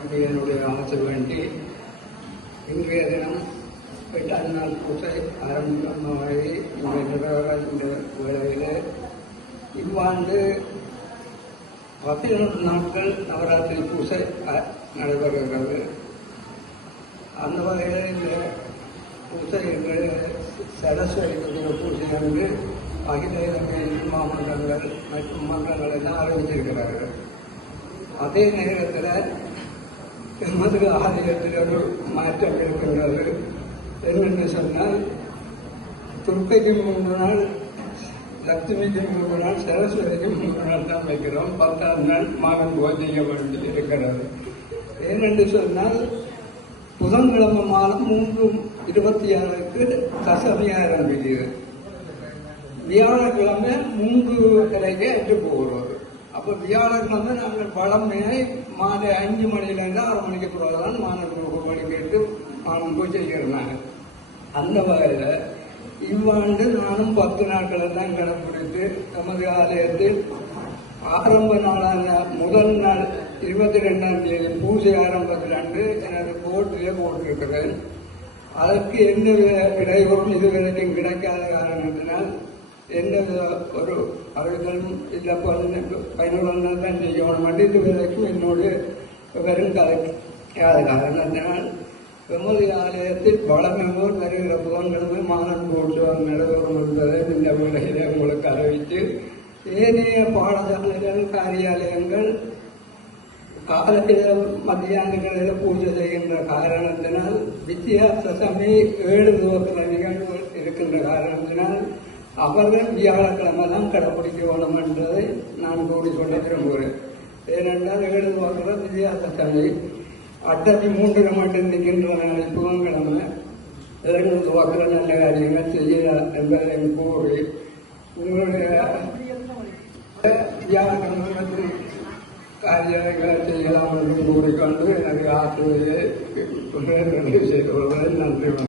அப்படி என்னுடைய ஆசை வேண்டி இன்றைய தினம் 8ஆம் நாள் பூஜை ஆரம்பமாகி இந்த வேளையில் இவ்வாண்டு 11 நாட்கள் நவராத்திரி பூஜை நடைபெறுகிறது. அந்த வகையில் இந்த பூஜை சரஸ்வதி பூஜை என்று அகில இலங்கை மாமன்றங்கள் மற்றும் மன்றங்கள் எல்லாம் அறிவித்திருக்கிறார்கள். அதே நேரத்தில் எமது ஆலயத்தில் ஒரு மாற்றம் இருக்கின்றது. என்னென்று சொன்னால், துர்க்கைக்கு 3 நாள், லட்சுமிக்கு 3 நாள், சரஸ்வதிக்கு 3 நாள் தான் வைக்கிறோம். 10ஆம் நாள் மாதம் பூஜை வேண்டி இருக்கிறது. ஏனென்று சொன்னால், புதன்கிழமை மாதம் 3:26க்கு தசமி ஆரம்பிக்குது. வியாழக்கிழமை 3:30க்கு அன்று போகிறோம். அப்போ வியாழக்கிழமை நாங்கள் பழமையை மாலை 5 மணிலேருந்து 6 மணிக்கு போகலாம். மாதம் 3 மணிக்கு மாதம் பூஜை செய்கிறாங்க. அந்த வகையில் இவ்வாண்டு நானும் 10 நாட்களை தான் கடைப்பிடித்து நமது ஆலயத்தில் ஆரம்ப நாளான முதல் நாள் 22ஆம் தேதி பூஜை ஆரம்பத்தில் அன்று எனது போட்டிலே போட்டிருக்கிறேன். அதற்கு எந்த இடையூறும் இதுவரைக்கும் கிடைக்காத காரணத்தினால் எந்த ஒரு அறுதலும் இல்லை, பயனுள்ள தான் செய்யணும். இதுவரைக்கும் என்னோடு வெறும் கலைக்காத காரணத்தினால் எமது ஆலயத்தில் வளமையோர் வருகிற புதன்கிழமை மாதம் போட்டு நடைபெறும் என்பதை இந்த வேளையிலே உங்களுக்கு அறிவித்து, ஏனைய பாடசாலைகள் காரியாலயங்கள் காலையில் மத்தியானங்களில் பூஜை செய்கின்ற காரணத்தினால் வித்தியாசமே 7 துவக்கிற நிகழ்வுகள் இருக்கின்ற காரணத்தினால் அவர்கள் வியாழக்கிழமை தான் கடைப்பிடிக்க வேணும் என்பதை நான் கூறிக்கொள்ள விரும்புகிறேன். ஏனென்றால் 7 துவக்கிற வித்தியாசமே அட்டத்தி 3 மட்டும் நிற்கின்ற நாளில் புதன்கிழமை 7 துவக்கிற நல்ல காரியங்கள் செய்ய என்பதை கூறி உங்களுடைய வியாழக்கிழமை மற்றும் காரியங்களை செய்யலாம் என்று கூறிக்கொண்டு எனக்கு ஆசிரியை செய்து கொள்வதை நன்றி.